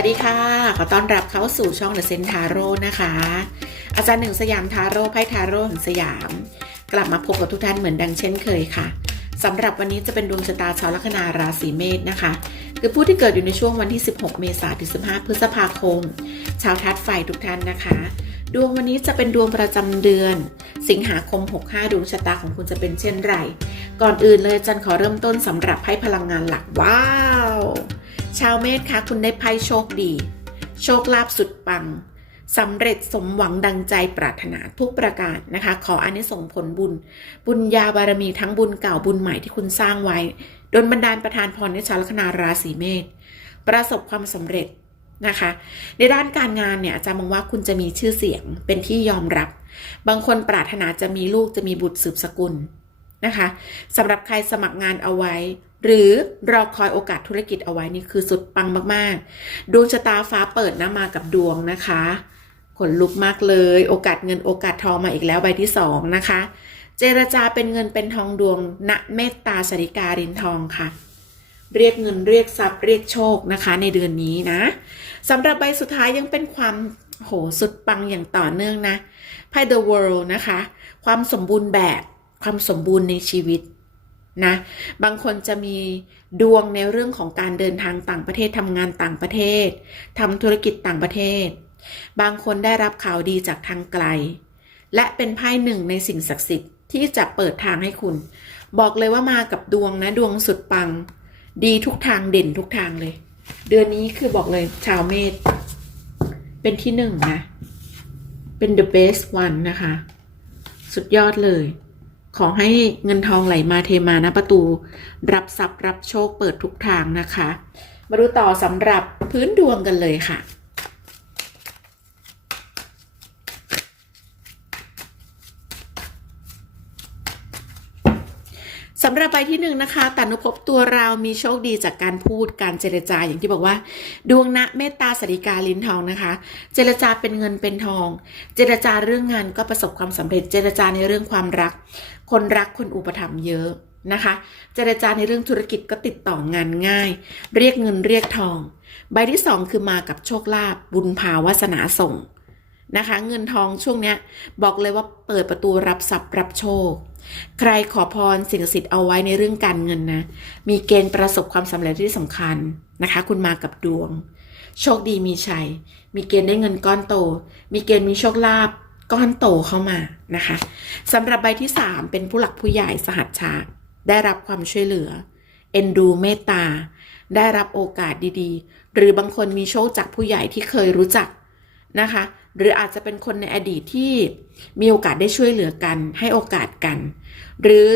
สวัสดีค่ะ ขอต้อนรับเข้าสู่ช่อง The Sen Taro นะคะ อาจารย์หนึ่งสยามทาโร่ไพ่ทาโร่แห่งสยาม กลับมาพบกับทุกท่านเหมือนดังเช่นเคยค่ะสำหรับวันนี้จะเป็นดวงชะตาชาวลัคนาราศีเมษนะคะ คือผู้ที่เกิดอยู่ในช่วงวันที่ 16 เมษายนถึง 15 พฤษภาคม ชาวทัดไฟทุกท่านนะคะ ดวงวันนี้จะเป็นดวงประจำเดือน สิงหาคม 65 ดวงชะตาของคุณจะเป็นเช่นไร ก่อนอื่นเลยจันขอเริ่มต้นสำหรับไพ่พลังงานหลักว้าว ชาวเมษคะคุณได้ไพ่โชคดี โชคลาภสุดปังสำเร็จสมหวังดังใจปรารถนาทุกประการนะคะ ขออานิสงส์ผลบุญ บุญญาบารมีทั้งบุญเก่าบุญใหม่ที่คุณสร้างไว้โดลบันดาลประทานพรในชาวลัคนาราศีเมษประสบความสำเร็จนะคะ ในด้านการงานเนี่ยอาจารย์มองว่าคุณจะมีชื่อเสียงเป็นที่ยอมรับ บางคนปรารถนาจะมีลูกจะมีบุตรสืบสกุล นะคะสำหรับใครสมัครงานเอาไว้ หรือรอคอยโอกาสธุรกิจเอาไว้นี่คือสุดปังมากๆดวงชะตาฟ้าเปิดนะมากับดวงนะคะขนลุกมากเลย โอกาสเงินโอกาสทองมาอีกแล้วใบที่สองนะคะ เจรจาเป็นเงินเป็นทองดวงณเมตตาสริการินทองค่ะ เรียกเงินเรียกทรัพย์เรียกโชคนะคะ ในเดือนนี้นะสำหรับใบสุดท้ายยังเป็นความโหสุดปังอย่างต่อเนื่องนะไพ่ The World นะคะ ความสมบูรณ์แบบ ความสมบูรณ์ในชีวิตนะ บางคนจะมีดวงในเรื่องของการเดินทางต่างประเทศทำงานต่างประเทศทำธุรกิจต่างประเทศ บางคนได้รับข่าวดีจากทางไกล และเป็นไพ่หนึ่งในสิ่งศักดิ์สิทธิ์ที่จะเปิดทางให้คุณ บอกเลยว่ามากับดวงนะดวงสุดปัง ดีทุกทางเด่นทุกทางเลย เดือนนี้คือบอกเลยชาวเมษเป็นที่หนึ่งนะ เป็น the best one นะคะ สุดยอดเลย ขอให้เงินทองไหลมาเทมานะประตู รับทรัพย์รับโชคเปิดทุกทางนะคะ มาดูต่อสำหรับพื้นดวงกันเลยค่ะ สำหรับใบที่หนึ่งนะคะตานุภพตัวเรามีโชคดีจากการพูดการเจรจาอย่างที่บอกว่า ดวงณเมตตาสริกาลิ้นทองนะคะ เจรจาเป็นเงินเป็นทอง เจรจาเรื่องงานก็ประสบความสำเร็จ เจรจาในเรื่องความรัก คนรักคนอุปถัมภ์เยอะนะคะ เจรจาในเรื่องธุรกิจก็ติดต่องานง่าย เรียกเงินเรียกทอง ใบที่สองคือมากับโชคลาภบุญภาวาสนาส่งนะคะ เงินทองช่วงเนี้ยบอกเลยว่าเปิดประตูรับทรัพย์รับโชค ใครขอพรสิ่งศักดิ์สิทธิ์เอาไว้ในเรื่องการเงินนะ มีเกณฑ์ประสบความสำเร็จที่สำคัญนะคะ คุณมากับดวง โชคดีมีชัย มีเกณฑ์ได้เงินก้อนโต มีเกณฑ์มีโชคลาภก้อนโตเข้ามานะคะสำหรับใบที่ 3 เป็นผู้หลักผู้ใหญ่สหัชชาได้รับความช่วยเหลือ เอ็นดูเมตตา ได้รับโอกาสดีๆ หรือบางคนมีโชคจากผู้ใหญ่ที่เคยรู้จักนะคะ หรืออาจจะเป็นคนในอดีตที่มีโอกาสได้ช่วยเหลือกัน ให้โอกาสกัน หรือ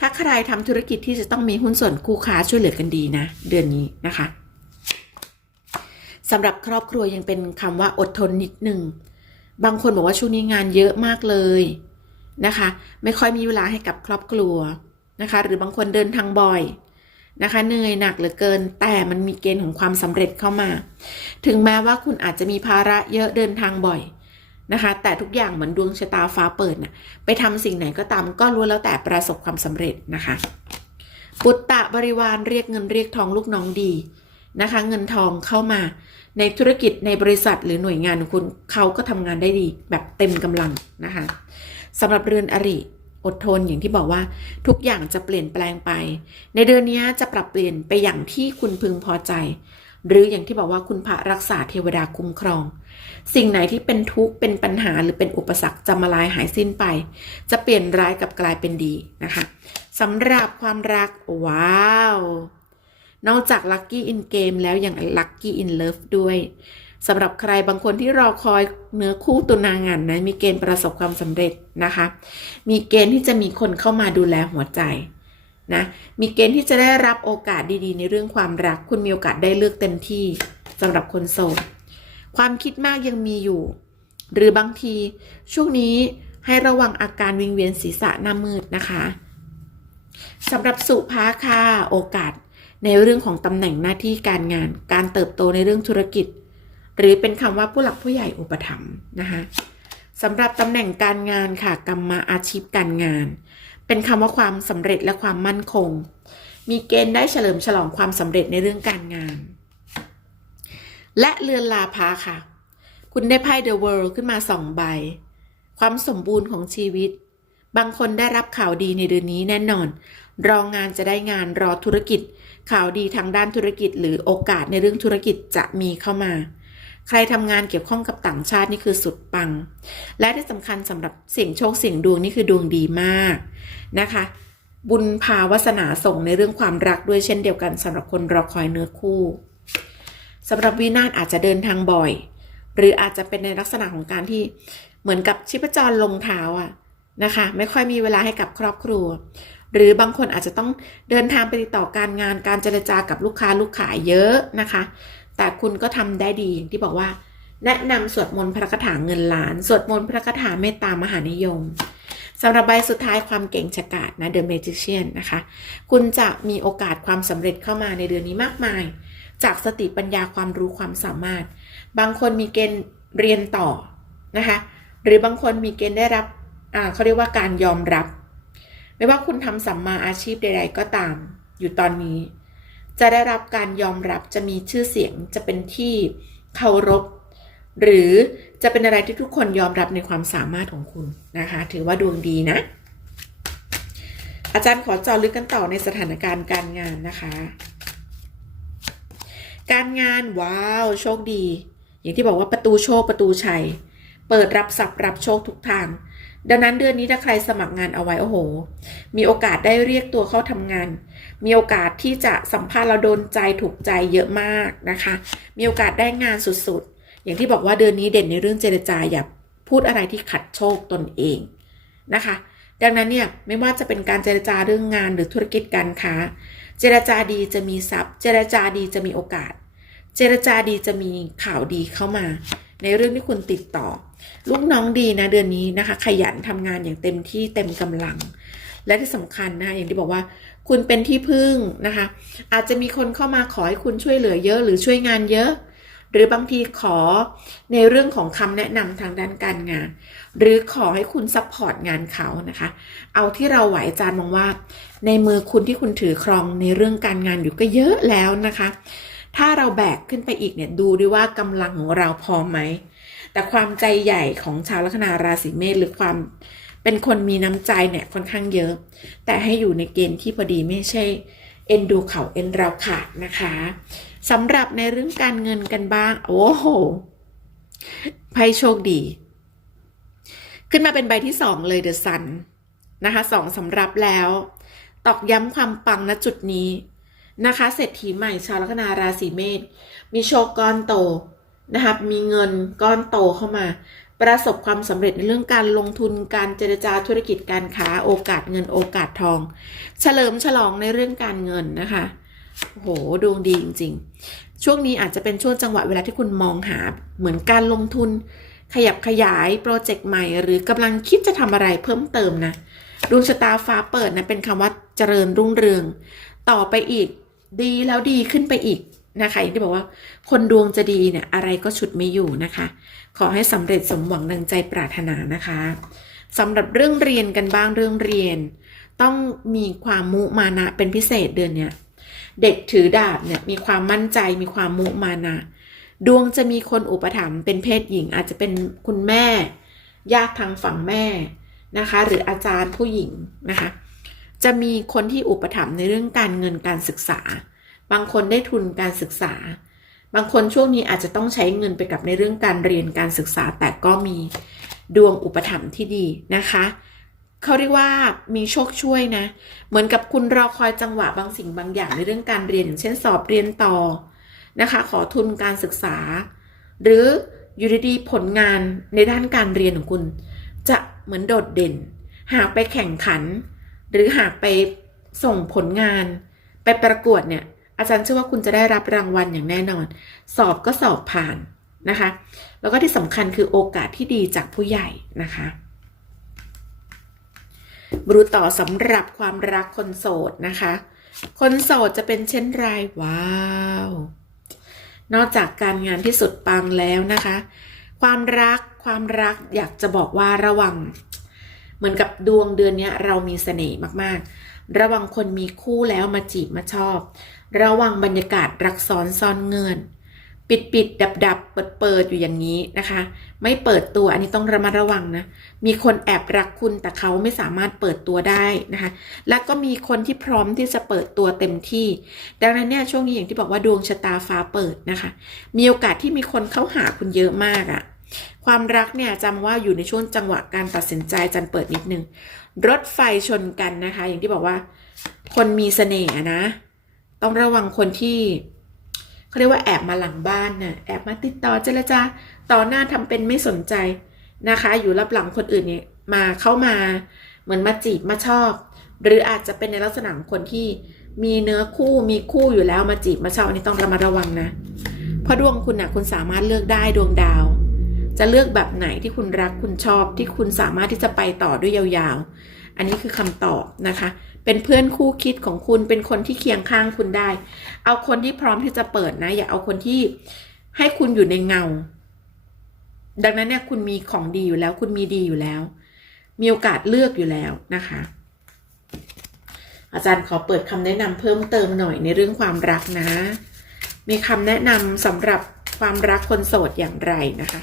ถ้าใครทำธุรกิจที่จะต้องมีหุ้นส่วนคู่ค้าช่วยเหลือกันดีนะ เดือนนี้นะคะสำหรับครอบครัวยังเป็นคำว่าอดทนนิดหนึ่งบางคนบอกว่าช่วงนี้งานเยอะมากเลยนะคะ ไม่ค่อยมีเวลาให้กับครอบครัวนะคะ หรือบางคนเดินทางบ่อย นะคะเหนื่อยหนักเหลือเกิน แต่มันมีเกณฑ์ของความสำเร็จเข้ามา ถึงแม้ว่าคุณอาจจะมีภาระเยอะเดินทางบ่อยนะคะ แต่ทุกอย่างเหมือนดวงชะตาฟ้าเปิดนะไปทำสิ่งไหนก็ตามก็รู้แล้วแต่ประสบความสำเร็จนะคะ ปุตตะบริวารเรียกเงินเรียกทองลูกน้องดีนะคะ เงินทองเข้ามาในธุรกิจในบริษัทหรือหน่วยงานของคุณเขาก็ทำงานได้ดีแบบเต็มกำลังนะคะสำหรับเรือนอริ อดทนอย่างที่บอกว่าทุกอย่างจะเปลี่ยนแปลงไป ในเดือนนี้จะปรับเปลี่ยนไปอย่างที่คุณพึงพอใจ หรืออย่างที่บอกว่าคุณพระรักษาเทวดาคุ้มครอง สิ่งไหนที่เป็นทุกข์เป็นปัญหาหรือเป็นอุปสรรคจะมาลายหายสิ้นไป จะเปลี่ยนร้ายกับกลายเป็นดีนะคะสำหรับความรักว้าว นอกจาก Lucky in Game แล้วยัง Lucky in Love ด้วย สำหรับใครบางคนที่รอคอยเนื้อคู่ตัวนางานนะมีเกณฑ์ประสบความสำเร็จนะคะ มีเกณฑ์ที่จะมีคนเข้ามาดูแลหัวใจนะมีเกณฑ์ที่จะได้รับโอกาสดีๆ ในเรื่องความรัก คุณมีโอกาสได้เลือกเต็มที่สำหรับคนโสดความคิดมากยังมีอยู่ หรือบางทีช่วงนี้ให้ระวังอาการวิงเวียนศีรษะหน้ามืดนะคะสำหรับสุภาค่ะโอกาสในเรื่องของตำแหน่งหน้าที่การงาน การเติบโตในเรื่องธุรกิจ หรือเป็นคำว่าผู้หลักผู้ใหญ่อุปถัมภ์นะคะสำหรับตำแหน่งการงานค่ะกรรมอาชีพการงาน เป็นคำว่าความสำเร็จและความมั่นคง มีเกณฑ์ได้เฉลิมฉลองความสำเร็จในเรื่องการงาน และเรือนลาภาค่ะ คุณได้ไพ่ The World ขึ้นมาสองใบ ความสมบูรณ์ของชีวิต บางคนได้รับข่าวดีในเดือนนี้แน่นอน รองงานจะได้งานรอธุรกิจ ข่าวดีทางด้านธุรกิจ หรือโอกาสในเรื่องธุรกิจจะมีเข้ามา ใครทำงานเกี่ยวข้องกับต่างชาตินี่คือสุดปัง และที่สำคัญสำหรับเสี่ยงโชคเสี่ยงดวงนี่คือดวงดีมากนะคะ บุญพาวาสนาส่งในเรื่องความรักด้วยเช่นเดียวกันสำหรับคนรอคอยเนื้อคู่สำหรับวินาศอาจจะเดินทางบ่อย หรืออาจจะเป็นในลักษณะของการที่เหมือนกับชิพจรลงเท้าอะนะคะ ไม่ค่อยมีเวลาให้กับครอบครัว หรือบางคนอาจจะต้องเดินทางไปติดต่อการงานการเจรจากับลูกค้าลูกขายเยอะนะคะ แต่คุณก็ทำได้ดีอย่างที่บอกว่า แนะนำสวดมนต์พระคาถาเงินล้าน สวดมนต์พระคาถาเมตตามหานิยมสำหรับใบสุดท้ายความเก่งฉกาจนะ The Magician นะคะ คุณจะมีโอกาสความสำเร็จเข้ามาในเดือนนี้มากมาย จากสติปัญญาความรู้ความสามารถ บางคนมีเกณฑ์เรียนต่อนะคะ หรือบางคนมีเกณฑ์ได้รับอ่าเขาเรียกว่าการยอมรับ ไม่ว่าคุณทำสัมมาอาชีพใด ๆ ก็ตามอยู่ตอนนี้ จะได้รับการยอมรับจะมีชื่อเสียงจะเป็นที่เคารพ หรือจะเป็นอะไรที่ทุกคนยอมรับในความสามารถของคุณนะคะ ถือว่าดวงดีนะ อาจารย์ขอเจาะลึกกันต่อในสถานการณ์การงานนะคะ การงานว้าวโชคดี อย่างที่บอกว่าประตูโชคประตูชัย เปิดรับทรัพย์รับโชคทุกทาง ดังนั้นเดือนนี้ถ้าใครสมัครงานเอาไว้โอ้โห มีโอกาสได้เรียกตัวเข้าทำงาน มีโอกาสที่จะสัมภาษณ์เราโดนใจถูกใจเยอะมากนะคะ มีโอกาสได้งานสุดๆ อย่างที่บอกว่าเดือนนี้เด่นในเรื่องเจรจาอย่าพูดอะไรที่ขัดโชคตนเองนะคะ ดังนั้นเนี่ยไม่ว่าจะเป็นการเจรจาเรื่องงานหรือธุรกิจการค้า เจรจาดีจะมีทรัพย์ เจรจาดีจะมีโอกาส เจรจาดีจะมีข่าวดีเข้ามา ในเรื่องที่คุณติดต่อ ลูกน้องดีนะเดือนนี้นะคะ ขยันทำงานอย่างเต็มที่เต็มกำลัง และที่สำคัญนะคะอย่างที่บอกว่า คุณเป็นที่พึ่งนะคะ อาจจะมีคนเข้ามาขอให้คุณช่วยเหลือเยอะ หรือช่วยงานเยอะ หรือบางทีขอในเรื่องของคำแนะนำทางด้านการงาน หรือขอให้คุณซัพพอร์ตงานเขานะคะ เอาที่เราไหวจารย์มองว่า ในมือคุณที่คุณถือครองในเรื่องการงานอยู่ก็เยอะแล้วนะคะถ้าเราแบกขึ้นไปอีกเนี่ยดูด้วยว่ากำลังของเราพอไหม แต่ความใจใหญ่ของชาวลัคนาราศีเมษหรือความเป็นคนมีน้ำใจเนี่ยค่อนข้างเยอะ แต่ให้อยู่ในเกณฑ์ที่พอดีไม่ใช่เอ็นดูเขาเอ็นเราขาดนะคะสำหรับในเรื่องการเงินกันบ้าง โอ้โหไพ่โชคดี ขึ้นมาเป็นใบที่สองเลยเดอะซันนะคะสองสำหรับแล้ว ตอกย้ำความปังณจุดนี้นะคะ เศรษฐีใหม่ชาวลัคนาราศีเมษมีโชคก้อนโต นะคะมีเงินก้อนโตเข้ามา ประสบความสำเร็จในเรื่องการลงทุนการเจรจาธุรกิจการค้าโอกาสเงินโอกาสทอง เฉลิมฉลองในเรื่องการเงินนะคะโอ้โหดวงดีจริง ๆ ช่วงนี้อาจจะเป็นช่วงจังหวะเวลาที่คุณมองหาเหมือนการลงทุน ขยับขยายโปรเจกต์ใหม่ หรือกำลังคิดจะทำอะไรเพิ่มเติมนะดวงชะตาฟ้าเปิดนะเป็นคำว่าเจริญรุ่งเรือง ต่อไปอีก ดีแล้วดีขึ้นไปอีก นะคะอย่างที่บอกว่าคนดวงจะดีเนี่ยอะไรก็ฉุดไม่อยู่นะคะ ขอให้สำเร็จสมหวังดังใจปรารถนานะคะสำหรับเรื่องเรียนกันบ้างเรื่องเรียน ต้องมีความมุมานะเป็นพิเศษเดือนเนี้ยเด็กถือดาบเนี่ยมีความมั่นใจมีความมุมานะดวงจะมีคนอุปถัมภ์เป็นเพศหญิง อาจจะเป็นคุณแม่ญาติทางฝั่งแม่นะคะ หรืออาจารย์ผู้หญิงนะคะ จะมีคนที่อุปถัมภ์ในเรื่องการเงินการศึกษา บางคนได้ทุนการศึกษา บางคนช่วงนี้อาจจะต้องใช้เงินไปกับในเรื่องการเรียนการศึกษา แต่ก็มีดวงอุปถัมภ์ที่ดีนะคะเขาเรียกว่ามีโชคช่วยนะ เหมือนกับคุณรอคอยจังหวะบางสิ่งบางอย่างในเรื่องการเรียนอย่างเช่นสอบเรียนต่อนะคะ ขอทุนการศึกษา หรืออยู่ดีๆผลงานในด้านการเรียนของคุณ จะเหมือนโดดเด่น หากไปแข่งขัน หรือหากไปส่งผลงาน ไปประกวดเนี่ย อาจารย์เชื่อว่าคุณจะได้รับรางวัลอย่างแน่นอน สอบก็สอบผ่านนะคะ แล้วก็ที่สำคัญคือโอกาสที่ดีจากผู้ใหญ่นะคะบรูต่อสำหรับความรักคนโสดนะคะ คนโสดจะเป็นเช่นไรว้าว นอกจากการงานที่สุดปังแล้วนะคะ ความรักความรักอยากจะบอกว่าระวัง เหมือนกับดวงเดือนนี้เรามีเสน่ห์มากๆ ระวังคนมีคู่แล้วมาจีบมาชอบ ระวังบรรยากาศรักซ้อนซ่อนเงิน ปิดปิดดับดับเปิดเปิดอยู่อย่างนี้นะคะ ไม่เปิดตัวอันนี้ต้องระมัดระวังนะ มีคนแอบรักคุณแต่เขาไม่สามารถเปิดตัวได้นะคะ แล้วก็มีคนที่พร้อมที่จะเปิดตัวเต็มที่ ดังนั้นเนี่ยช่วงนี้อย่างที่บอกว่าดวงชะตาฟ้าเปิดนะคะ มีโอกาสที่มีคนเข้าหาคุณเยอะมากอะความรักเนี่ยจำว่าอยู่ในช่วงจังหวะการตัดสินใจจันเปิดนิดนึง รถไฟชนกันนะคะ อย่างที่บอกว่า คนมีเสน่ห์นะ ต้องระวังคนที่เขาเรียกว่าแอบมาหลังบ้านน่ะแอบมาติดต่อเจรจาต่อหน้าทำเป็นไม่สนใจนะคะ อยู่รับหลังคนอื่นเนี่ยมาเข้ามาเหมือนมาจีบมาชอบ หรืออาจจะเป็นในลักษณะของคนที่มีเนื้อคู่มีคู่อยู่แล้วมาจีบมาชอบอันนี้ต้องระมัดระวังนะเพราะดวงคุณน่ะคุณสามารถเลือกได้ดวงดาว จะเลือกแบบไหนที่คุณรักคุณชอบที่คุณสามารถที่จะไปต่อด้วยยาวๆ อันนี้คือคำตอบนะคะ เป็นเพื่อนคู่คิดของคุณเป็นคนที่เคียงข้างคุณได้ เอาคนที่พร้อมที่จะเปิดนะ อย่าเอาคนที่ให้คุณอยู่ในเงา ดังนั้นเนี่ยคุณมีของดีอยู่แล้ว คุณมีดีอยู่แล้ว มีโอกาสเลือกอยู่แล้วนะคะ อาจารย์ขอเปิดคำแนะนำเพิ่มเติมหน่อยในเรื่องความรักนะ มีคำแนะนำสำหรับความรักคนโสดอย่างไรนะคะ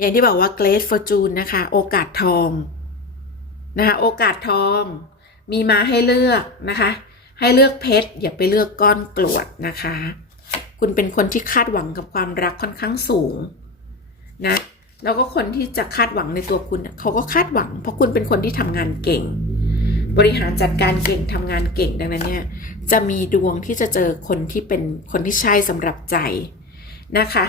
อย่างที่บอกว่า Great Fortune นะคะ โอกาสทองนะคะโอกาสทองมีมาให้เลือกนะคะ ให้เลือกเพชรอย่าไปเลือกก้อนกรวดนะคะ คุณเป็นคนที่คาดหวังกับความรักค่อนข้างสูงนะแล้วก็คนที่จะคาดหวังในตัวคุณเขาก็คาดหวัง เพราะคุณเป็นคนที่ทำงานเก่ง บริหารจัดการเก่งทำงานเก่งดังนั้นเนี่ยจะมีดวงที่จะเจอคนที่เป็นคนที่ใช่สำหรับใจนะคะ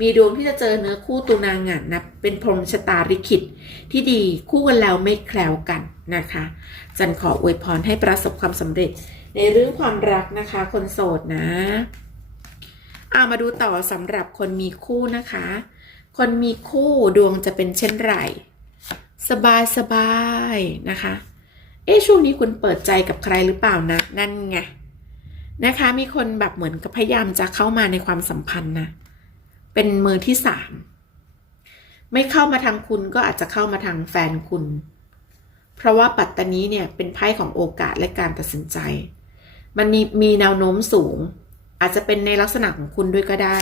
มีดวงที่จะเจอเนื้อคู่ตุนางานนะเป็นพรมชะตาริขิตที่ดีคู่กันแล้วไม่แคล้วกันนะคะ จันขออวยพรให้ประสบความสำเร็จ ในเรื่องความรักนะคะ คนโสดนะเอามาดูต่อสำหรับคนมีคู่นะคะ คนมีคู่ดวงจะเป็นเช่นไร สบายสบายๆนะคะ เอ๊ะช่วงนี้คุณเปิดใจกับใครหรือเปล่านะ นั่นไงนะคะ มีคนแบบเหมือนกับพยายามจะเข้ามาในความสัมพันธ์นะ เป็นมือที่สามไม่เข้ามาทางคุณก็อาจจะเข้ามาทางแฟนคุณ เพราะว่าปัตตานีเนี่ยเป็นไพ่ของโอกาสและการตัดสินใจ มันมีมีแนวโน้มสูง อาจจะเป็นในลักษณะของคุณด้วยก็ได้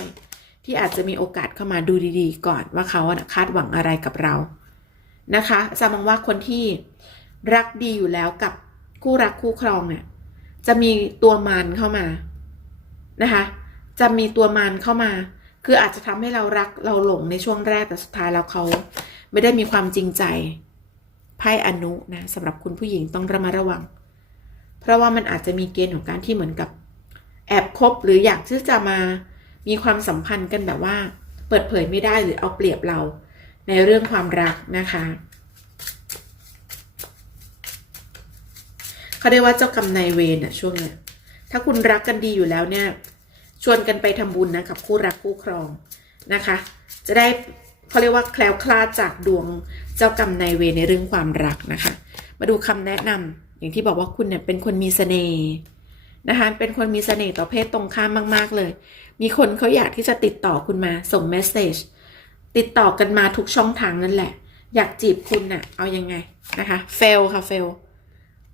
ที่อาจจะมีโอกาสเข้ามาดูดีๆ ก่อนว่าเขาคาดหวังอะไรกับเรานะคะจะมองว่าคนที่รักดีอยู่แล้วกับคู่รักคู่ครองเนี่ยจะมีตัวมารเข้ามานะคะ จะมีตัวมารเข้ามา คืออาจจะทำให้เรารักเราหลงในช่วงแรกแต่สุดท้ายแล้วเขาไม่ได้มีความจริงใจไพ่อนุนะสำหรับคุณผู้หญิงต้องระมัดระวัง เพราะว่ามันอาจจะมีเกณฑ์ของการที่เหมือนกับ แอบคบหรืออยากที่จะมามีความสัมพันธ์กันแบบว่า เปิดเผยไม่ได้หรือเอาเปรียบเราในเรื่องความรักนะคะเขาเรียกว่าเจ้ากรรมนายเวรอะช่วงเนี้ยถ้าคุณรักกันดีอยู่แล้วเนี่ย ชวนกันไปทำบุญนะกับคู่รักคู่ครองนะคะ จะได้เขาเรียกว่าแคล้วคลาดจากดวงเจ้ากรรมนายเวรในเรื่องความรักนะคะ มาดูคำแนะนำอย่างที่บอกว่าคุณเนี่ยเป็นคนมีเสน่ห์นะคะเป็นคนมีเสน่ห์ต่อเพศตรงข้ามมาก ๆ เลย มีคนเขาอยากที่จะติดต่อคุณมาส่งเมสเซจติดต่อกันมาทุกช่องทางนั่นแหละ อยากจีบคุณน่ะ เอายังไงนะคะเฟลค่ะเฟล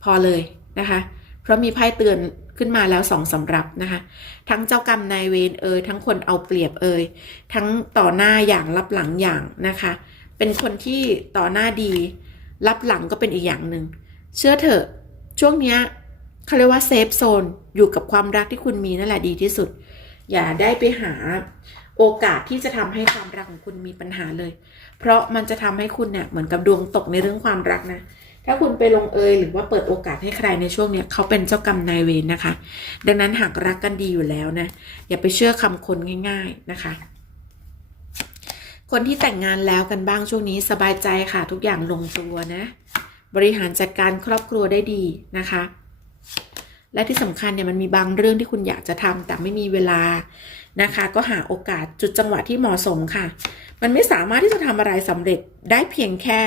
พอเลยนะคะ เพราะมีไพ่เตือน ขึ้นมาแล้วสองสำรับนะคะ ทั้งเจ้ากรรมนายเวรเอ่ยทั้งคนเอาเปรียบเอ่ยทั้งต่อหน้าอย่างรับหลังอย่างนะคะ เป็นคนที่ต่อหน้าดีรับหลังก็เป็นอีกอย่างหนึ่งเชื่อเถอะช่วงเนี้ยเขาเรียกว่าเซฟโซนอยู่กับความรักที่คุณมีนั่นแหละดีที่สุด อย่าได้ไปหาโอกาสที่จะทำให้ความรักของคุณมีปัญหาเลย เพราะมันจะทำให้คุณเนี่ยเหมือนกับดวงตกในเรื่องความรักนะ ถ้าคุณไปลงเอยหรือว่าเปิดโอกาสให้ใครในช่วงเนี้ยเขาเป็นเจ้ากรรมนายเวรนะคะ ดังนั้นหากรักกันดีอยู่แล้วนะ อย่าไปเชื่อคำคนง่าย ๆนะคะคนที่แต่งงานแล้วกันบ้างช่วงนี้สบายใจค่ะ ทุกอย่างลงตัวนะ บริหารจัดการครอบครัวได้ดีนะคะ และที่สำคัญเนี่ยมันมีบางเรื่องที่คุณอยากจะทำแต่ไม่มีเวลานะคะ ก็หาโอกาสจุดจังหวะที่เหมาะสมค่ะ มันไม่สามารถที่จะทำอะไรสำเร็จได้เพียงแค่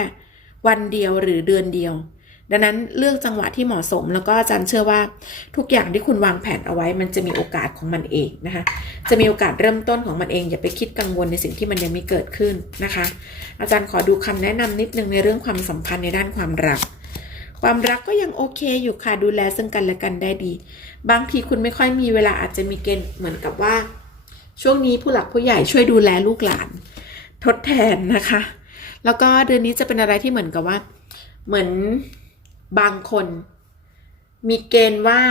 วันเดียวหรือเดือนเดียว ดังนั้นเลือกจังหวะที่เหมาะสม แล้วก็อาจารย์เชื่อว่าทุกอย่างที่คุณวางแผนเอาไว้ มันจะมีโอกาสของมันเองนะคะ จะมีโอกาสเริ่มต้นของมันเอง อย่าไปคิดกังวลในสิ่งที่มันยังไม่เกิดขึ้นนะคะ อาจารย์ขอดูคำแนะนำนิดนึงในเรื่องความสัมพันธ์ในด้านความรักความรักก็ยังโอเคอยู่ค่ะดูแลซึ่งกันและกันได้ดี บางทีคุณไม่ค่อยมีเวลาอาจจะมีเกณฑ์เหมือนกับว่า ช่วงนี้ผู้หลักผู้ใหญ่ช่วยดูแลลูกหลาน ทดแทนนะคะ แล้วก็เดือนนี้จะเป็นอะไรที่เหมือนกับว่า เหมือนบางคน มีเกณฑ์ว่า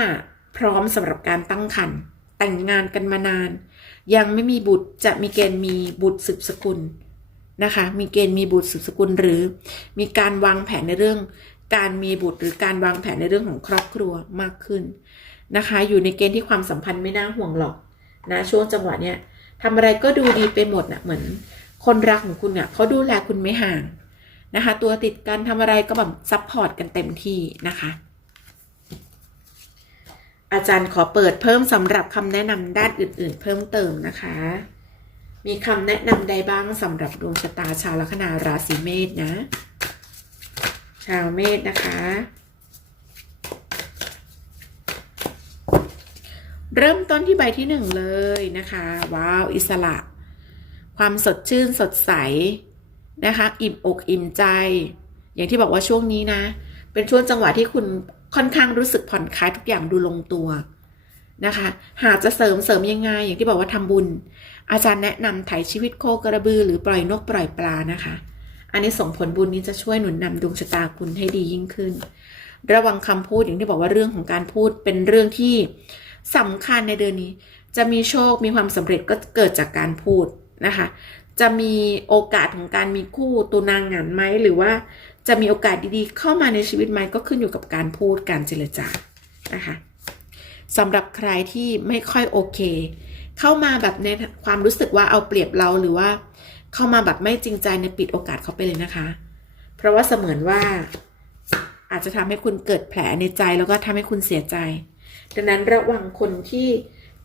พร้อมสำหรับการตั้งครรภ์แต่งงานกันมานาน ยังไม่มีบุตรจะมีเกณฑ์มีบุตรสืบสกุลนะคะ มีเกณฑ์มีบุตรสืบสกุลหรือ มีการวางแผนในเรื่อง การมีบุตรหรือการวางแผนในเรื่องของครอบครัวมากขึ้นนะคะ อยู่ในเกณฑ์ที่ความสัมพันธ์ไม่น่าห่วงหรอกนะช่วงจังหวะเนี้ยทำอะไรก็ดูดีไปหมดนะเหมือน คนรักของคุณเนี่ยเขาดูแลคุณไม่ห่างนะคะ ตัวติดกันทำอะไรก็แบบซัพพอร์ตกันเต็มที่นะคะ อาจารย์ขอเปิดเพิ่มสำหรับคำแนะนำด้านอื่น ๆ เพิ่มเติมนะคะ มีคำแนะนำใดบ้างสำหรับดวงชะตาชาวลัคนาราศีเมษนะ ชาวเมษนะคะเริ่มต้นที่ใบที่หนึ่งเลยนะคะ ว้าว อิสระ ความสดชื่นสดใสนะคะ อิ่มอกอิ่มใจ อย่างที่บอกว่าช่วงนี้นะ เป็นช่วงจังหวะที่คุณค่อนข้างรู้สึกผ่อนคลายทุกอย่างดูลงตัวนะคะ หากจะเสริมเสริมยังไง อย่างที่บอกว่าทำบุญ อาจารย์แนะนำไถ่ชีวิตโคกระบือหรือปล่อยนกปล่อยปลานะคะ อันนี้ส่งผลบุญนี้จะช่วยหนุนนำดวงชะตาคุณให้ดียิ่งขึ้น ระวังคำพูดอย่างที่บอกว่าเรื่องของการพูดเป็นเรื่องที่สำคัญในเดือนนี้ จะมีโชคมีความสำเร็จก็เกิดจากการพูด นะคะ จะมีโอกาสของการมีคู่ตัวนางงานไหมหรือว่าจะมีโอกาสดีๆ เข้ามาในชีวิตไหมก็ขึ้นอยู่กับการพูดการเจรจานะคะสำหรับใครที่ไม่ค่อยโอเค เข้ามาแบบในความรู้สึกว่าเอาเปรียบเราหรือว่า เข้ามาแบบไม่จริงใจในปิดโอกาสเขาไปเลยนะคะ เพราะว่าเสมือนว่าอาจจะทำให้คุณเกิดแผลในใจแล้วก็ทำให้คุณเสียใจ ดังนั้นระวังคนที่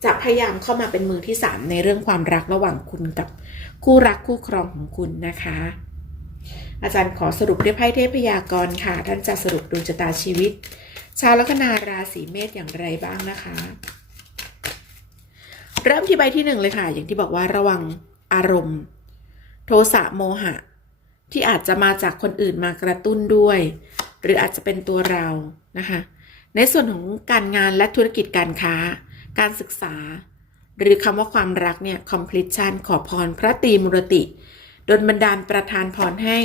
จะพยายามเข้ามาเป็นมือที่สามในเรื่องความรักระหว่างคุณกับคู่รักคู่ครองของคุณนะคะ อาจารย์ขอสรุปด้วยไพ่เทพยากรณ์ค่ะ ท่านจะสรุปดวงชะตาชีวิต ชาวลัคนาราศีเมษอย่างไรบ้างนะคะ เริ่มที่ใบที่หนึ่งเลยค่ะ อย่างที่บอกว่าระวังอารมณ์ โทสะโมหะ ที่อาจจะมาจากคนอื่นมากระตุ้นด้วย หรืออาจจะเป็นตัวเรานะคะ ในส่วนของการงานและธุรกิจการค้า การศึกษา หรือคำว่าความรักเนี่ย completion ขอพรพระตรีมุรติดลบันดาลประทานพรให้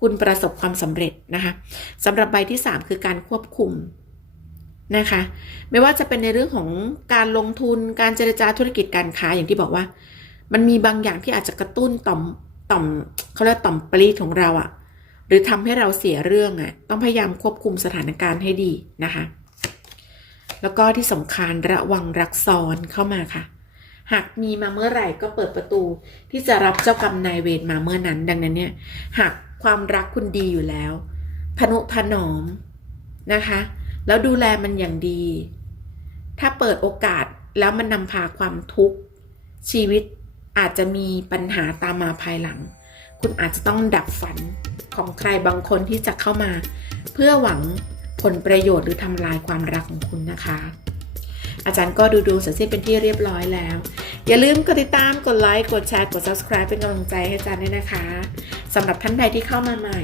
คุณประสบความสำเร็จนะคะสำหรับใบที่ 3 คือการควบคุมนะคะ ไม่ว่าจะเป็นในเรื่องของการลงทุนการเจรจาธุรกิจการค้าอย่างที่บอกว่า มันมีบางอย่างที่อาจจะกระตุ้นต่อมต่อมเขาเรียกต่อมปลีดของเราอะหรือทำให้เราเสียเรื่องอะต้องพยายามควบคุมสถานการณ์ให้ดีนะคะ แล้วก็ที่สำคัญระวังรักซ้อนเข้ามาค่ะ หากมีมาเมื่อไหร่ก็เปิดประตู ที่จะรับเจ้ากรรมนายเวรมาเมื่อนั้น ดังนั้นเนี่ยหากความรักคุณดีอยู่แล้ว พนุถนอมนะคะ แล้วดูแลมันอย่างดี ถ้าเปิดโอกาสแล้วมันนำพาความทุกข์ ชีวิตอาจจะมีปัญหาตามมาภายหลัง คุณอาจจะต้องดับฝันของใครบางคนที่จะเข้ามา เพื่อหวัง ผลประโยชน์หรือทำลายความรักของคุณนะคะ อาจารย์ก็ดูดวงเสร็จสิ้นเป็นที่เรียบร้อยแล้ว อย่าลืมกดติดตามกดไลค์กดแชร์กด subscribe เป็นกำลังใจให้อาจารย์ด้วยนะคะสำหรับท่านใดที่เข้ามาใหม่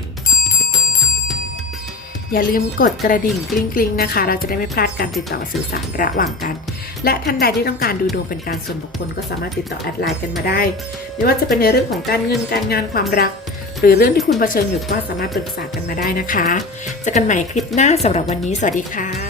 อย่าลืมกดกระดิ่งกริ๊งๆนะคะ เราจะได้ไม่พลาดการติดต่อสื่อสารระหว่างกัน และท่านใดที่ต้องการดูดวงเป็นการส่วนบุคคลก็สามารถติดต่อแอดไลน์กันมาได้ ไม่ว่าจะเป็นในเรื่องของการเงินการงานความรัก หรือเรื่องที่คุณเผชิญอยู่ก็สามารถปรึกษากันมาได้นะคะเจอกันใหม่คลิปหน้าสำหรับวันนี้สวัสดีค่ะ